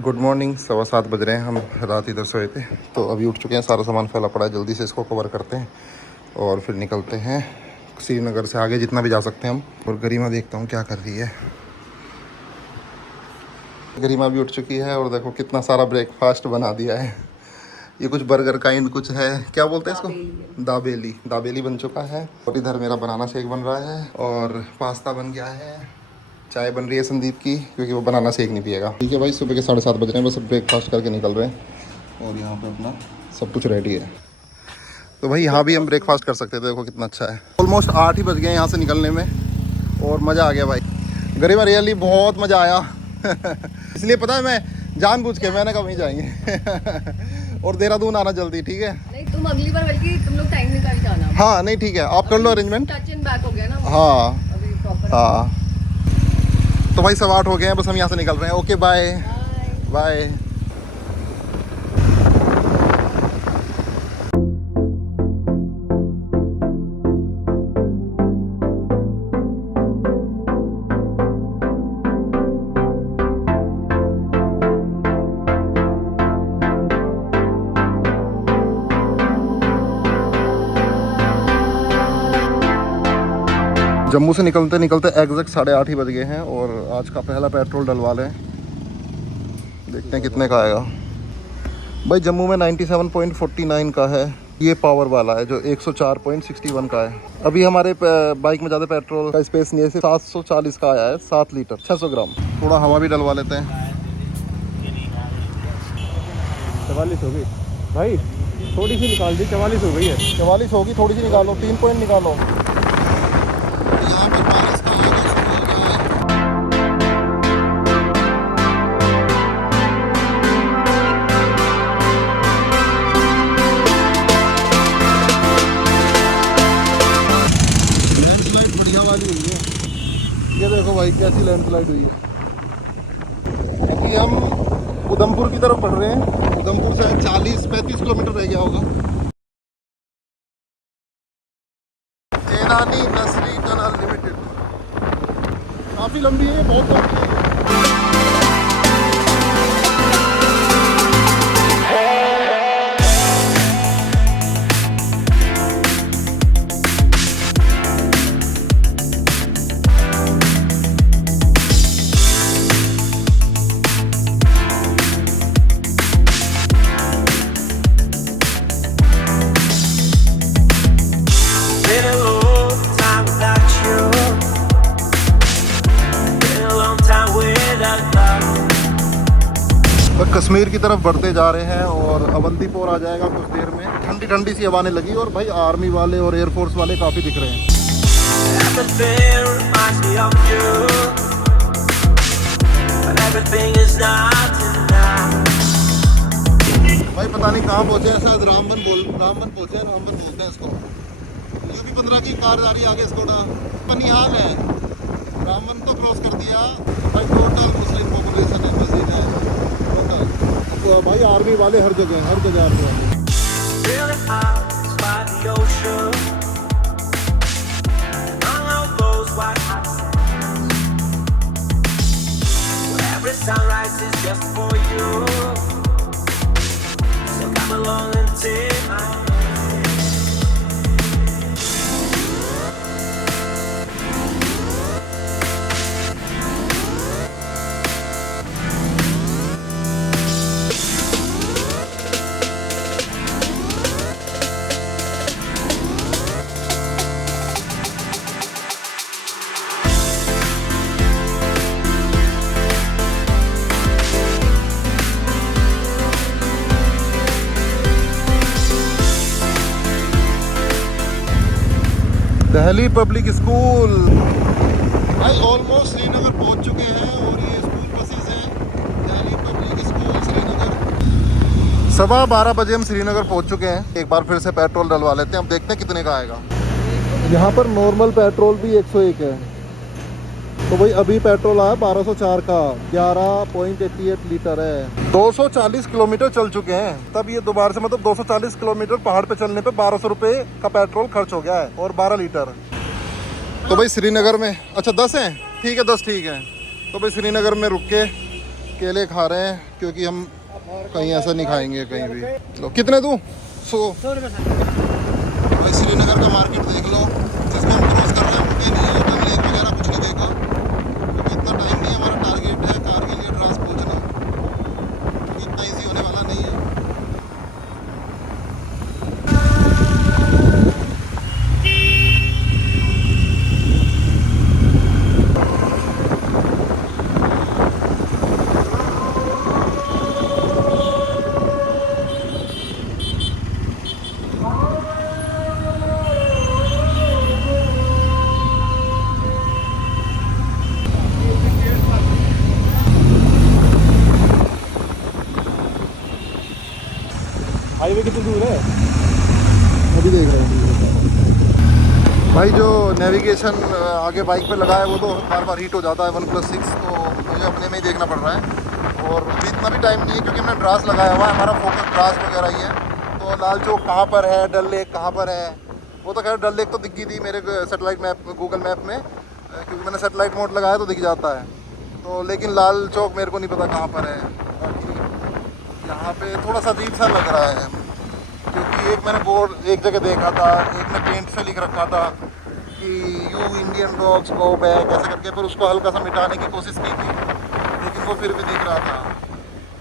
Good morning. 7:15 बज रहे हैं। हम रात इधर सोए थे तो अभी उठ चुके हैं। सारा सामान फैला पड़ा है, जल्दी से इसको कवर करते हैं और फिर निकलते हैं श्रीनगर से आगे जितना भी जा सकते हैं हम। और गरिमा देखता हूँ क्या कर रही है। गरिमा भी उठ चुकी है और देखो कितना सारा ब्रेकफास्ट बना दिया है। ये कुछ बर्गर काइंड कुछ है, क्या बोलते हैं इसको, दाबेली। दाबेली बन चुका है। और इधर मेरा बनाना शेक बन रहा है और पास्ता बन गया है। चाय बन रही है संदीप की, क्योंकि वो बनाना शेक नहीं पिएगा। ठीक है भाई, सुबह के 7:30 बज रहे हैं, बस ब्रेकफास्ट करके निकल रहे हैं और यहाँ पे अपना सब कुछ रेडी है। तो भाई यहाँ भी हम ब्रेकफास्ट कर सकते थे। देखो कितना अच्छा है। ऑलमोस्ट 8 ही बज गए यहाँ से निकलने में और मज़ा आ गया भाई। गरिमा रियली बहुत मज़ा आया। इसलिए पता है, मैं जानबूझ के मैंने कहा वहीं जाएंगे। और देहरादून आना जल्दी, ठीक है? नहीं, तुम अगली बार बल्कि तुम लोग टाइम निकाल जाना। हाँ नहीं ठीक है, आप कर लो अरेंजमेंट। टच एंड बैक हो गया ना। हाँ अभी प्रॉपर। हाँ। तो भाई 8:15 हो गए हैं, बस हम यहाँ से निकल रहे हैं। Okay bye bye. जम्मू से निकलते निकलते एग्जैक्ट 8:30 ही बज गए हैं और आज का पहला पेट्रोल डलवा लें। देखते हैं कितने का आएगा। भाई जम्मू में 97.49 का है। ये पावर वाला है जो 104.61 का है। अभी हमारे बाइक में ज़्यादा पेट्रोल का स्पेस नहीं है, सिर्फ 740 का आया है। 7 लीटर 600 ग्राम। थोड़ा हवा भी डलवा लेते हैं। 44 हो गई भाई, थोड़ी सी निकाल दी। 44 हो गई है। 44 होगी, थोड़ी सी निकालो, 3 पॉइंट निकालो। यहाँ पर बारिश का आगाज़ शुरू हो गया है। लैंडस्लाइड बढ़िया वाली हुई है। ये देखो भाई कैसी लैंडस्लाइड हुई है। क्योंकि हम उधमपुर की तरफ बढ़ रहे हैं। उधमपुर से 40-35 किलोमीटर रह गया होगा। एनानी नसरी टनल लिमिटेड काफ़ी लंबी है, बहुत लंबी है। कश्मीर की तरफ बढ़ते जा रहे हैं और अवंतीपोर आ जाएगा कुछ देर में। ठंडी ठंडी सी हवा आने लगी और भाई आर्मी वाले और एयरफोर्स वाले काफ़ी दिख रहे हैं। भाई पता नहीं कहाँ पहुँचे हैं, शायद रामबन पहुँचे हैं। रामबन बोलते हैं इसको। UP-15 की कार जा रही है आगे, स्कोडा पनिहाल है। रामबन तो क्रॉस कर दिया भाई। टोटल मुस्लिम पॉपुलेशन है, मस्जिद है। तो भाई आर्मी वाले हर जगह आर्मी वाले। Delhi public school. भाई ऑलमोस्ट श्रीनगर पहुंच चुके हैं और ये स्कूल बसेस हैं। Delhi public school Srinagar. 12:15 बजे हम श्रीनगर पहुंच चुके हैं। एक बार फिर से पेट्रोल डलवा लेते हैं। अब देखते हैं कितने का आएगा। यहाँ पर नॉर्मल पेट्रोल भी 101 है। तो भाई अभी पेट्रोल आया 1204 का, 11.88 लीटर है। 240 किलोमीटर चल चुके हैं। तब ये दोबारा से मतलब 240 किलोमीटर पहाड़ पे चलने पे 1200 रुपये का पेट्रोल खर्च हो गया है और 12 लीटर। तो भाई श्रीनगर में अच्छा 10 हैं, ठीक है 10 ठीक है। तो भाई श्रीनगर में रुक के केले खा रहे हैं क्योंकि हम कहीं ऐसा नहीं खाएंगे कहीं भी। लो कितने दूँ? 100। भाई श्रीनगर का मार्केट देख लो, जिसको हम क्रॉस कर रहे हैं उनके नहीं है, डल लेक वगैरह कुछ नहीं देखा क्योंकि इतना टाइम नहीं है। हमारा टारगेट है कारगिल या द्रास पहुँचना, इतना ईजी होने वाला नहीं है। हाईवे कितनी दूर है? अभी देख रहे हैं भाई। जो नेविगेशन आगे बाइक पे लगा है वो तो बार बार हीट हो जाता है 1+6, तो मुझे अपने में ही देखना पड़ रहा है। और अभी इतना भी टाइम नहीं है क्योंकि हमने ड्रास लगाया हुआ है, हमारा फोकस ड्रास वगैरह ही है। तो लाल चौक कहाँ पर है, डल लेक कहाँ पर है, वो तो खैर डल लेक तो दिख गई थी मेरे सेटेलाइट मैप गूगल मैप में, क्योंकि मैंने सेटेलाइट मोड लगाया तो दिख जाता है। तो लेकिन लाल चौक मेरे को नहीं पता कहाँ पर है। बाकी यहाँ पे थोड़ा सा अजीब सा लग रहा है क्योंकि एक मैंने बोर्ड एक जगह देखा था, एक में पेंट से लिख रखा था कि you Indian dogs go back ऐसे करके, फिर उसको हल्का सा मिटाने की कोशिश की थी लेकिन वो फिर भी दिख रहा था।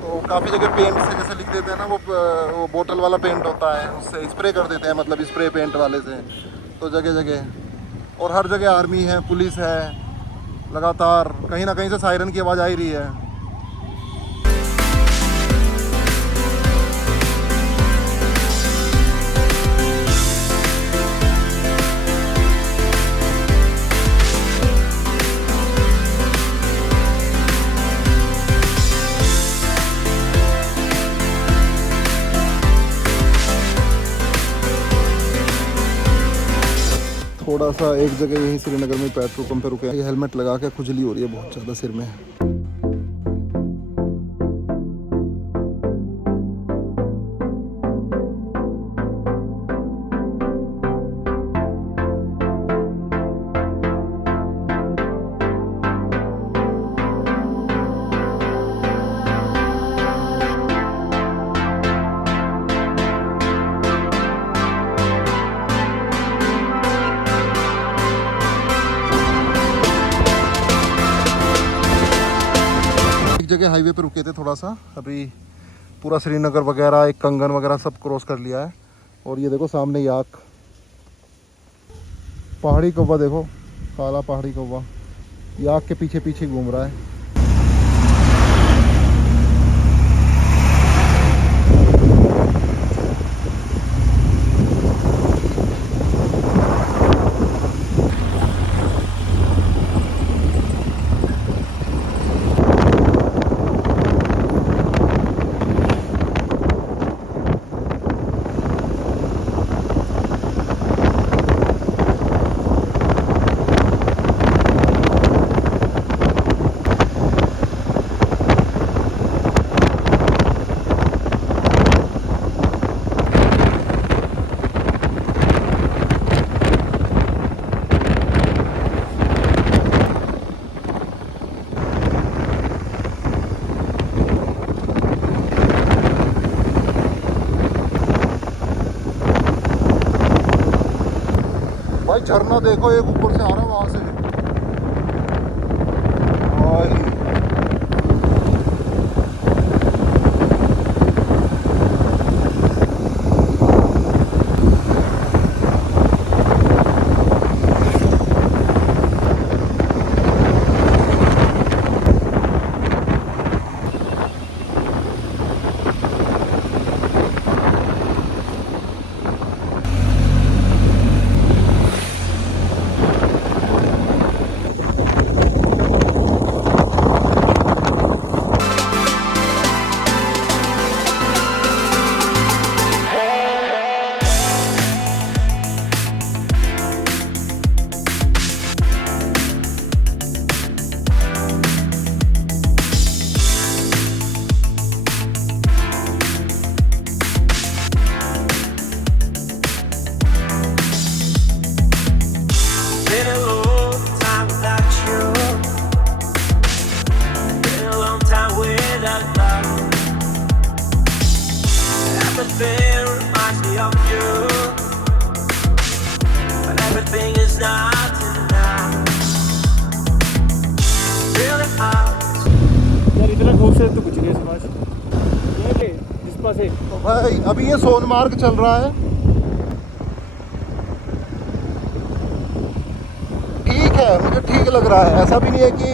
तो काफ़ी जगह पेंट से जैसे लिख देते हैं ना, वो बोतल वाला पेंट होता है, उससे स्प्रे कर देते हैं, मतलब स्प्रे पेंट वाले से। तो जगह जगह और हर जगह आर्मी है, पुलिस है, लगातार कहीं ना कहीं से सायरन की आवाज़ आ ही रही है। थोड़ा सा एक जगह यहीं श्रीनगर में पेट्रोल पंप पे रुके, ये हेलमेट लगा के खुजली हो रही है बहुत ज़्यादा सिर में। जगह हाईवे पे रुके थे थोड़ा सा, अभी पूरा श्रीनगर वगैरह एक कंगन वगैरह सब क्रॉस कर लिया है। और ये देखो सामने याक, पहाड़ी कौवा देखो, काला पहाड़ी कौवा याक के पीछे पीछे घूम रहा है। भाई झरना देखो, एक ऊपर से आ रहा है वहां से। not enough. Really hard. यार इतना खूबसूरत तो कुछ नहीं है सुभाष। ये ले जिसपा से तो भाई अभी ये सोनमार्ग चल रहा है। ठीक है, मुझे ठीक लग रहा है। ऐसा भी नहीं है कि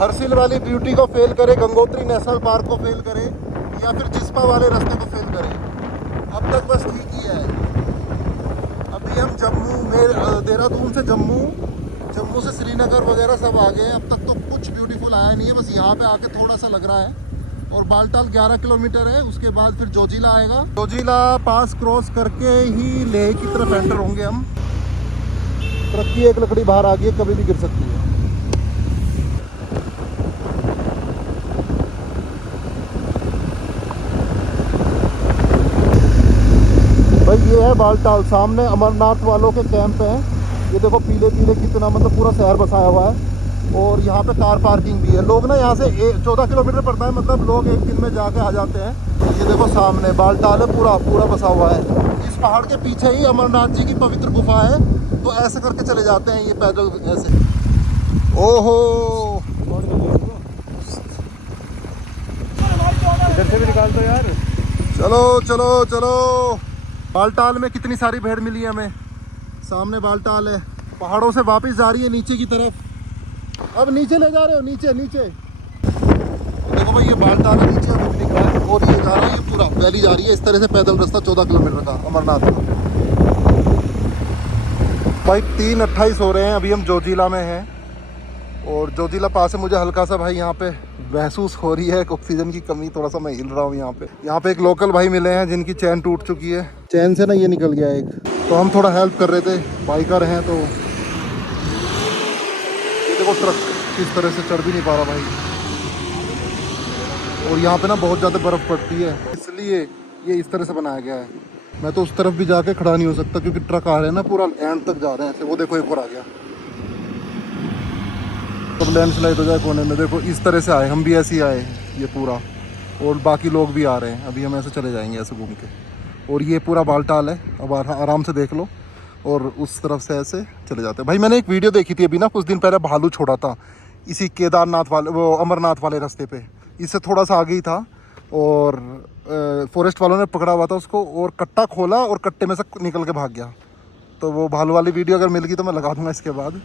हरसिल वाली ब्यूटी को फेल करे, गंगोत्री नेशनल पार्क को फेल करे या फिर जिस्पा वाले रास्ते को फेल करे। अब तक बस ठीक ही है। अभी हम जम्मू में देहरादून से जम्मू से श्रीनगर वगैरह सब आ गए। अब तक तो कुछ ब्यूटीफुल आया नहीं है, बस यहाँ पे आके थोड़ा सा लग रहा है। और बालटाल 11 किलोमीटर है, उसके बाद फिर जोजिला आएगा। जोजिला पास क्रॉस करके ही लेह की तरफ एंटर होंगे हम। ट्रक की एक लकड़ी बाहर आ गई है, कभी भी गिर सकती है। भाई ये है बालटाल, सामने अमरनाथ वालों के कैंप हैं। ये देखो पीले पीले कितना, मतलब पूरा शहर बसाया हुआ है। और यहाँ पे कार पार्किंग भी है। लोग ना यहाँ से 14 किलोमीटर पड़ता है, मतलब लोग एक दिन में जाके आ जाते हैं। ये देखो सामने बालटाल है, पूरा बसा हुआ है। इस पहाड़ के पीछे ही अमरनाथ जी की पवित्र गुफा है, तो ऐसे करके चले जाते हैं ये पैदल ऐसे। ओहो, इधर से भी निकाल दो यार। चलो चलो चलो। बालटाल में कितनी सारी भीड़ मिली है हमें। सामने बालटाल है, पहाड़ों से वापस जा रही है नीचे की तरफ। अब नीचे ले जा रहे हो, नीचे नीचे देखो भाई, ये बालटाल है, नीचे अभी निकला है। और ये जा रहा है, ये पूरा वैली जा रही है इस तरह से पैदल रास्ता 14 किलोमीटर का अमरनाथ का। भाई 3:28 हो रहे हैं, अभी हम जोजिला में हैं। और जोजिला पास से मुझे हल्का सा भाई यहाँ पे महसूस हो रही है ऑक्सीजन की कमी। थोड़ा सा मैं हिल रहा हूँ यहाँ पे एक लोकल भाई मिले हैं जिनकी चैन टूट चुकी है। चैन से ना ये निकल गया एक, तो हम थोड़ा हेल्प कर रहे थे। बाइकर हैं तो ये देखो ट्रक किस तरह से चढ़ भी नहीं पा रहा भाई। और यहाँ पे ना बहुत ज़्यादा बर्फ़ पड़ती है, इसलिए ये इस तरह से बनाया गया है। मैं तो उस तरफ भी जाके खड़ा नहीं हो सकता क्योंकि ट्रक आ रहे हैं ना, पूरा एंड तक जा रहे हैं ऐसे। वो देखो एक और आ गया। तब लैंडस्लाइड हो जाए कोने में, देखो इस तरह से आए, हम भी ऐसे ही आए ये पूरा। और बाकी लोग भी आ रहे हैं, अभी हम ऐसे चले जाएंगे ऐसे घूम के। और ये पूरा बालटाल है, अब आराम से देख लो। और उस तरफ से ऐसे चले जाते हैं। भाई मैंने एक वीडियो देखी थी अभी ना, कुछ दिन पहले भालू छोड़ा था इसी केदारनाथ वाले, वो अमरनाथ वाले रास्ते पे। इससे थोड़ा सा आगे ही था और फॉरेस्ट वालों ने पकड़ा हुआ था उसको, और कट्टा खोला और कट्टे में से निकल के भाग गया। तो वो भालू वाली वीडियो अगर मिल गई तो मैं लगा दूंगा इसके बाद।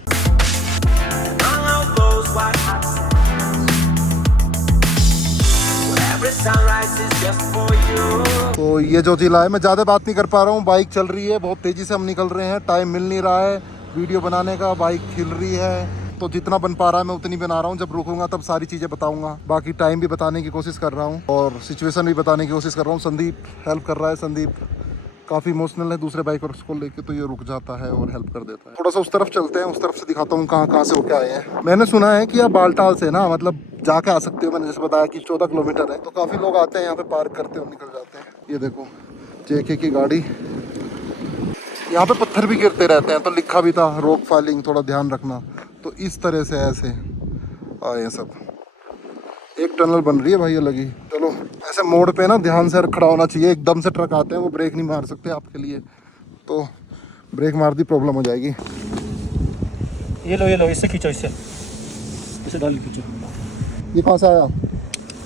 तो ये जो जिला है, मैं ज़्यादा बात नहीं कर पा रहा हूँ, बाइक चल रही है, बहुत तेज़ी से हम निकल रहे हैं, टाइम मिल नहीं रहा है वीडियो बनाने का, बाइक हिल रही है। तो जितना बन पा रहा है मैं उतनी बना रहा हूँ। जब रुकूंगा तब सारी चीज़ें बताऊंगा। बाकी टाइम भी बताने की कोशिश कर रहा हूँ और सिचुएशन भी बताने की कोशिश कर रहा हूँ। संदीप हेल्प कर रहा है। संदीप काफ़ी इमोशनल है दूसरे बाइकर्स को लेके, तो ये रुक जाता है और हेल्प कर देता है। थोड़ा सा उस तरफ चलते हैं, उस तरफ से दिखाता हूँ कहाँ से होके आए हैं। मैंने सुना है कि आप बालटाल से ना मतलब जाके आ सकते हो। मैंने जैसे बताया कि 14 किलोमीटर है, तो काफ़ी लोग आते हैं यहाँ पे, पार्क करते हैं और निकल जाते हैं। ये देखो JK की गाड़ी। यहाँ पे पत्थर भी गिरते रहते हैं, तो लिखा भी था रोक फाइलिंग, थोड़ा ध्यान रखना। तो इस तरह से ऐसे आए सब। एक टनल बन रही है भाई अलग ही। चलो ऐसे मोड़ पे ना ध्यान से खड़ा होना चाहिए। एकदम से ट्रक आते हैं, वो ब्रेक नहीं मार सकते आपके लिए, तो ब्रेक मार दी प्रॉब्लम हो जाएगी। ये लो इससे खींचो, इसे डाल खींचो। ये कहाँ से आया?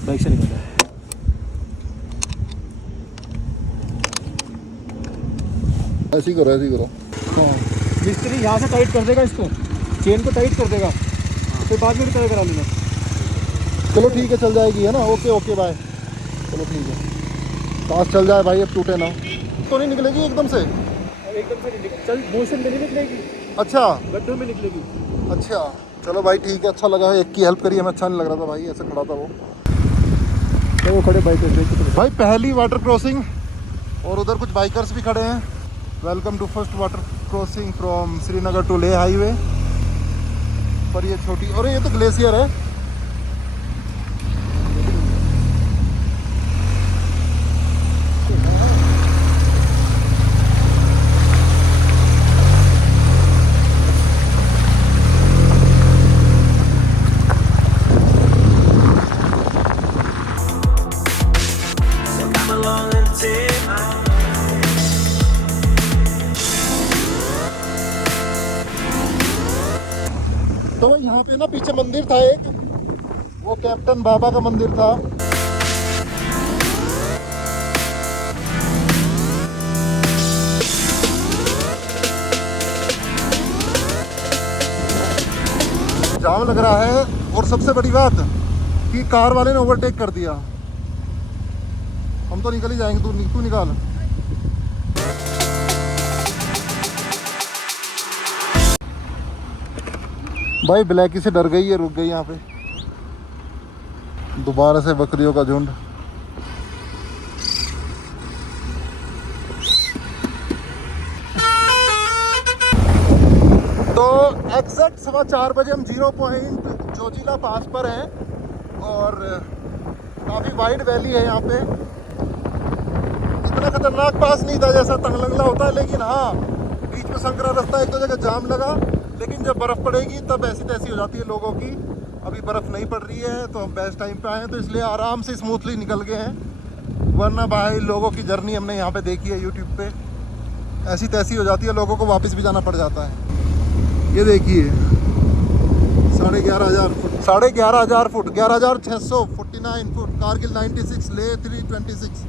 बाइक से निकल। ऐसे ही करो। हाँ, मिस्त्री यहाँ से टाइट कर देगा, इसको चेन को टाइट कर देगा, फिर बाद में रिपेयर करा लूँगा। चलो ठीक है, चल जाएगी है ना। Okay bye. चलो ठीक है, पास चल जाए भाई, अब टूटे ना। तो नहीं निकलेगी एकदम से? एकदम से नहीं चल, मोशन में नहीं निकलेगी। अच्छा, गड्ढों में निकलेगी। अच्छा चलो भाई ठीक है, अच्छा लगा एक की हेल्प करी। हमें अच्छा नहीं लग रहा था भाई, ऐसे खड़ा था वो। तो वो खड़े बाइक भाई पहली वाटर क्रॉसिंग, और उधर कुछ बाइकर्स भी खड़े हैं। Welcome to first water crossing from Srinagar to Leh highway. पर ये छोटी, और ये तो ग्लेशियर है। यहाँ पे ना पीछे मंदिर था एक, वो कैप्टन बाबा का मंदिर था। जाम लग रहा है और सबसे बड़ी बात कि कार वाले ने ओवरटेक कर दिया। हम तो निकल ही जाएंगे, तू निकाल। भाई ब्लैकी से डर गई है, रुक गई यहाँ पे। दोबारा से बकरियों का झुंड। तो एग्जैक्ट 4:15 बजे हम 0 पॉइंट जोजिला पास पर हैं और काफ़ी वाइड वैली है यहाँ पे। इतना खतरनाक पास नहीं था जैसा तंगलंगला होता है, लेकिन हाँ बीच में संकरा रास्ता, एक दो जगह जाम लगा। लेकिन जब बर्फ़ पड़ेगी तब ऐसी तैसी हो जाती है लोगों की। अभी बर्फ़ नहीं पड़ रही है तो हम बेस्ट टाइम पे आए हैं, तो इसलिए आराम से स्मूथली निकल गए हैं। वरना भाई लोगों की जर्नी हमने यहाँ पे देखी है यूट्यूब पे, ऐसी तैसी हो जाती है, लोगों को वापस भी जाना पड़ जाता है। ये देखिए 11,500 foot, 11,500 foot, 11,649 foot, Kargil 96, Leh 326।